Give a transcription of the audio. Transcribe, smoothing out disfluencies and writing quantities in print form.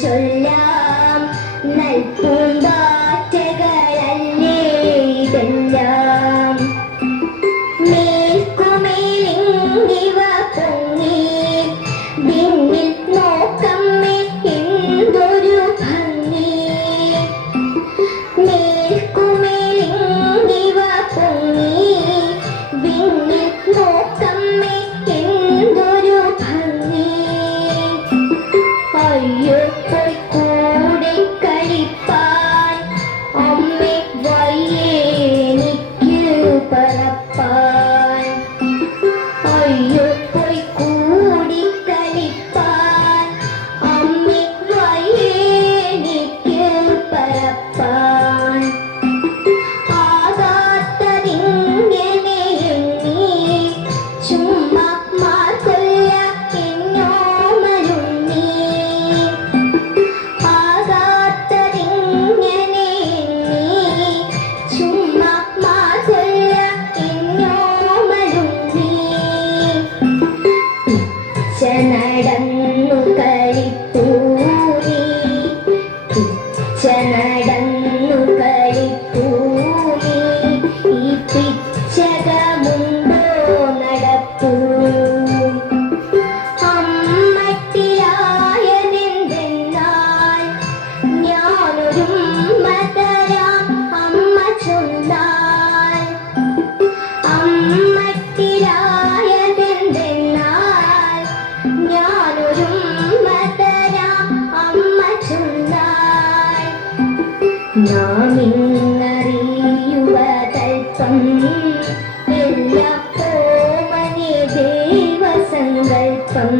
ചൊല്ലാം നൽപൂമ്പാറ്റകളല്ലേ ഇതെല്ലാം. മേൽക്കുമേലിങ്ങിവ പൊങ്ങി വിണ്ണിൽ നോക്കമ്മേ എന്തൊരു ഭംഗി. മേൽക്കുമേലിങ്ങിവ പൊങ്ങി വിണ്ണിൽ നോക്കമ്മേ എന്തൊരു ഭംഗി. അയ്യോ പോയി കൂടെ കളിപ്പാൻ അമ്മേ വയ്യേ എനിക്ക് പറപ്പാൻ. അയ്യോ പോയി കൂടി കളിപ്പാൻ അമ്മേ വയ്യേ എനിക്ക് പറപ്പാൻ. ആകാത്തതിങ്ങനെ എണ്ണി ചുമ്മാ മാർക്കൊല്ല എന്നോമലുണ്ണി. ആകാത്തതിങ്ങനെ എണ്ണി ചുമ്മാ മാർക്കൊല്ല എന്നോമലുണ്ണി. നടന്നു കളിപ്പൂരി നടന്നു കളിപ്പൂരി ഈ പിച്ചകമുണ്ടോ നടപ്പൂ. അമ്മട്ടിലായതെന്തെന്നാൽ ഞാനൊരുമ്മ തരാം അമ്മ ചൊന്നാൽ. അമ്മട്ടിലായതെന്തെന്നാൽ ഞാനൊരുമ്മ തരാം അമ്മ ചൊന്നാൽ. നാം ഇന്നറിയുവതൽപ്പം എല്ലാം ഓമനെ ദൈവസങ്കൽപ്പം.